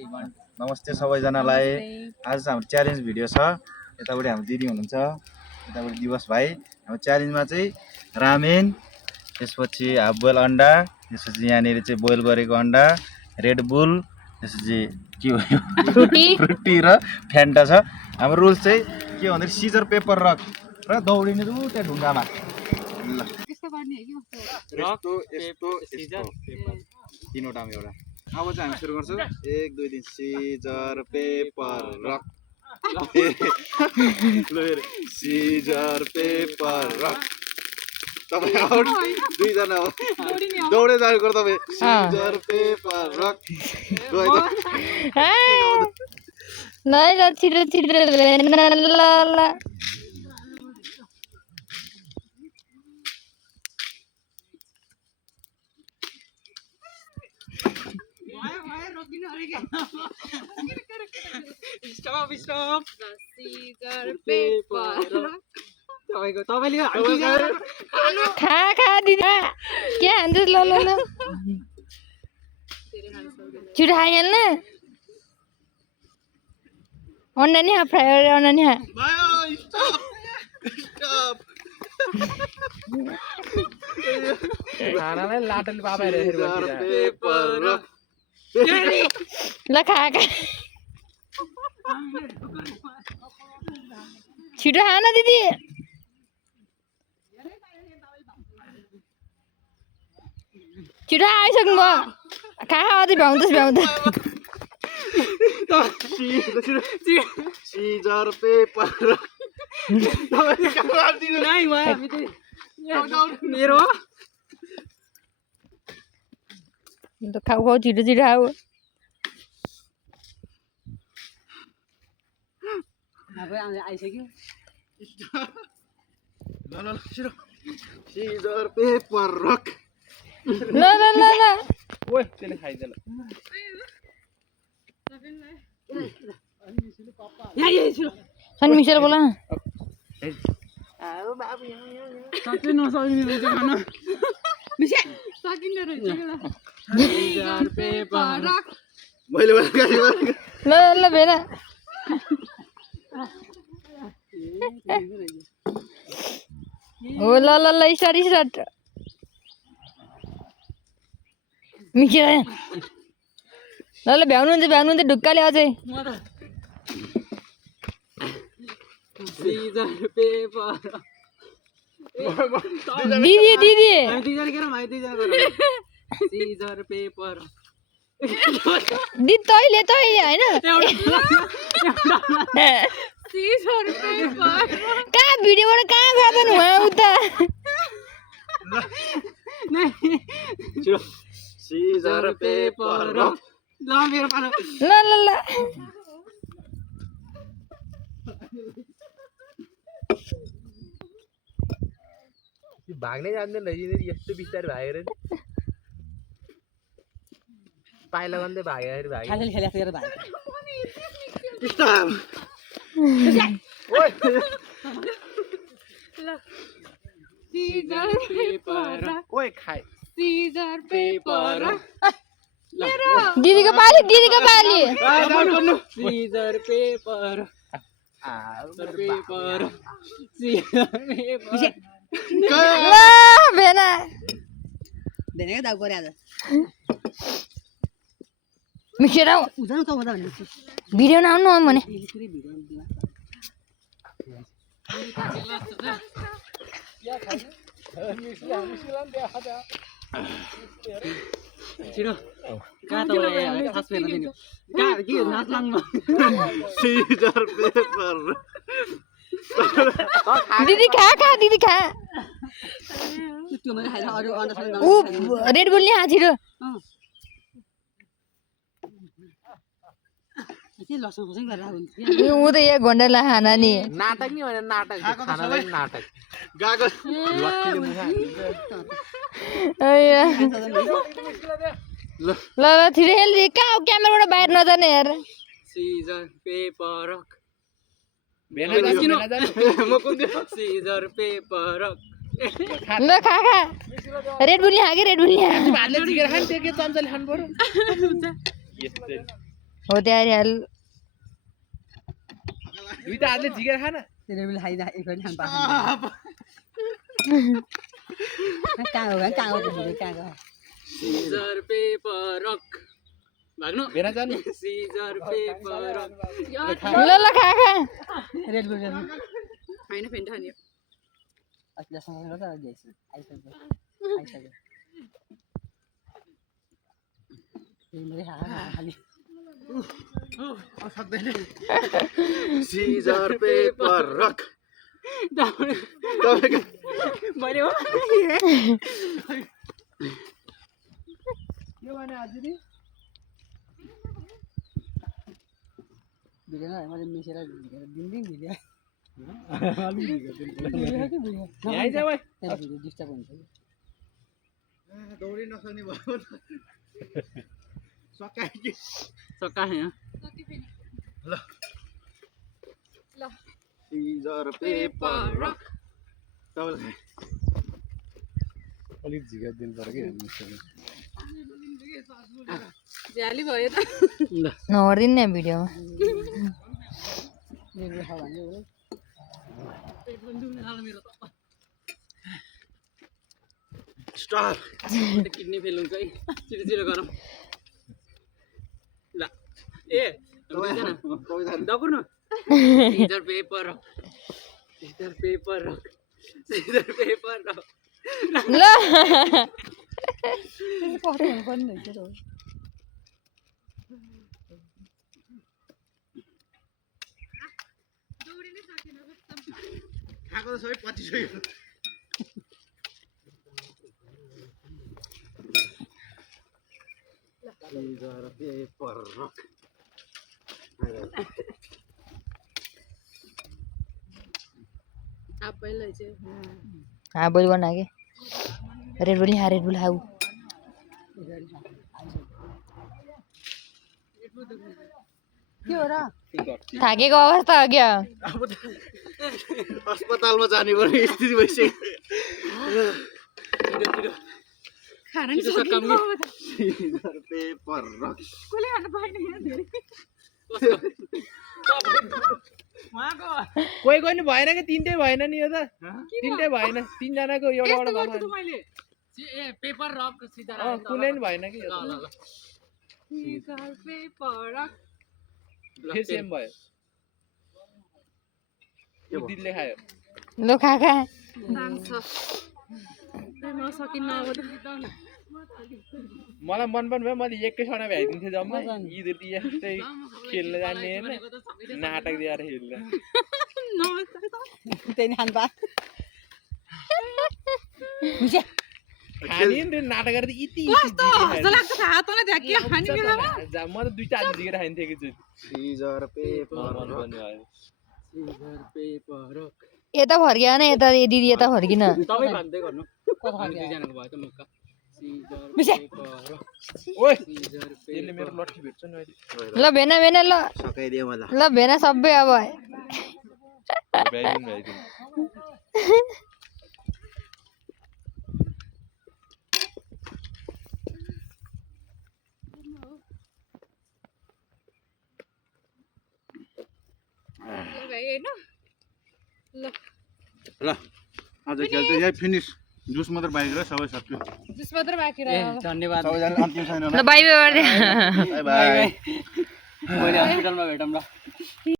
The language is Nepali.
नमस्ते सबैजनालाई। आज हाम्रो च्यालेन्ज भिडियो छ। यतापट्टि हाम्रो दिदी हुनुहुन्छ, यतापट्टि दिवस भाइ। हाम्रो च्यालेन्जमा चाहिँ रामेन, त्यसपछि हाफ बोइल अन्डा, त्यसपछि यहाँनिर चाहिँ बोइल गरेको अन्डा, रेड बुल, त्यसपछि के हो फ्रुटी र फ्यान्टा छ। हाम्रो रुल्स चाहिँ के भन्दा सिजर पेपर रक र दौडिने दुईटा ढुङ्गामा। ल तीनवटामा एउटा। अब चाहिँ हामी सुरु गर्छौँ। 1 2 3 scissor paper rock. Scissor paper rock. तपाईँ आउट। दुईजना हो दौडे जानु गर्दा तपाईँ सिजर पेपर रक। ल ल छिटो छिटो ल ल Stop. Scissor, paper. खा दिदी के हान्छस् ल ल ल छिटो खाइहाल्न अन्डा नि फ्राई गरेर अन्डा नि खानालाई लाटोले बाबाले ल खा छिटो खा न दिदी छिटो आइसक्नु भयो खा अझै भ्याउँदैछ सिजर पेपर रक। मेरो खाऊ खाऊ छिटो छिटो खाऊ आइसक्यो ल छिटो सिजर पेपर रक। ल ल ल ल ओए त्यसले खाइदेला सन मिसेर बोला सबै नसकिने रहेछ खाना सकिँदो रहेछ सिजर पेपर रक। मैले ल ल भेना हो ल ल ल स्टार्ट मिसेर ल ल भ्याउनुहुन्छ ढुक्काले अझै सिजर पेपर दिदी दिदी हामी दुईजना गरौँ सिजर पेपर दिदी तैले होइन सिजर पेपर कहाँ भिडियोबाट कहाँ गएको नि उहाँ उता सिजर पेपर रक। ल मेरो पालो ल ल ल भाग्नै जान्दैन यस्तो बिस्तारै भागेर पाइला भन्दै भागेर सिजर पेपर ओए खाइ सिजर पेपर दिदीको पाली सिजर पेपर पेपर ल भेना भेनेको दाउ पर्यो आज मिसेर उजान त हुँदा भने भिडियो नआउनु भने छिटो कहाँ तपाईँ खास फेर्न दिनु कहाँ के नाच लाङ्नु सिजर पेपर दिदी खा दिदी खा त्यो मैले खाएर अरू अन्डा ऊ रेड बुल नि छिटो के लसन खसन गरेर हुन्थ्यो ऊ त 1 घन्टा ला खाना नि नाटक नि भने नाटक खानालाई नाटक गागो ल ल छिटो हेल कहाँ क्यामेराबाट बाहिर नजाने यार सिजर पेपर सीजर पेपर ल खा खा रेड बुल नि खा के रेड बुल नि भाले जिगर खान त्यो के चम्चाले खानु पर्यो हो तयारी हाल दुईटा हातले झिकेर खान तेरो बेला खाइदा एक पनि खान पाएको कहाँ हो कहाँ हो सिजर पेपर रक भाग्नु भेना जानु सिजर पेपर रक ल ल खा खा रेड बुल हैन फेन्टा नि अहिलेसम्म गर्दा आइसक्यो मैले खाली सिजर पेपर रक मैले हो के भने आज नि भिडियो मैले मिसेर दिनदिन भिडियो यहाँ आइज भाइ भिडियो डिस्टर्ब हुन्छ दौडी नसक्ने भयो सकाइ सक्का हैन ल सिजर पेपर रक तपाईलाई अलिक झिका दिनु पर्यो कि ज्याली भयो त नहर्दिन नि भिडियोमा रेड बुल खा भन्दै हो स्टार किडनी फेल हुन्छ है छिटो छिटो गरौँ ल ए दकुर्नु scissor paper rock scissor paper rock scissor paper rock ल कस्तो हुनुपर्ने रहेछ त खाएको त सबै पचिसक्यो सिजर पेपर रक आप पहले चाहिँ हाँ बोल बना के रेड बुल हाउ के हो र थाकेको अवस्था हो क्या अस्पतालमा जाने पर्ने स्थिति भइसक्यो खाना नि सक्काम सिजर पेपर रक कसले खान पाएन धेरै कोही कोही नि भएन कि तिनटै भएन नि यो त तिनटै भएन तीनजनाको एउटा एउटा गर्छु मैले ए पेपर रक सिधा कुनै नि भएन कि यो ल सिजर पेपर रक फेरि सेम भयो यो दिलले खायो लो खा खा जान्छ म सकिन्न अब त मलाई मन पनि भयो मैले एकै सना भ्याइदिन्थेँ जम्मा यिनीहरू यस्तै खेल्न जान्ने होइन नाटक दिएर खेल्न त्यही खान पा खाने नि त्यो नाटक गरेर यति म त दुईटा हात झिकेर खान्थेँ कि scissor paper rock scissor paper rock यता फर्कियो न यता दिदी यता फर्किन तपाईँ भन्दै गर्नु दुईजनाको भयो त मुक्का सिजर पेपर रक ओइ सिजर यसले मेरो लट्ठी भेट्छ नि अहिले ल भेना भेना ल सकाइदियो मलाई ल भेना सबै अब भ्याइदिनु ल आज खेल चाहिँ यही फिनिस जुस मात्र बाइक र सबै सक्यो जुस मात्र बाँकी धन्यवाद सबैजना अन्तिम छैन ल बाई बाई बाई बाई मैले हस्पिटलमा भेटौँ ल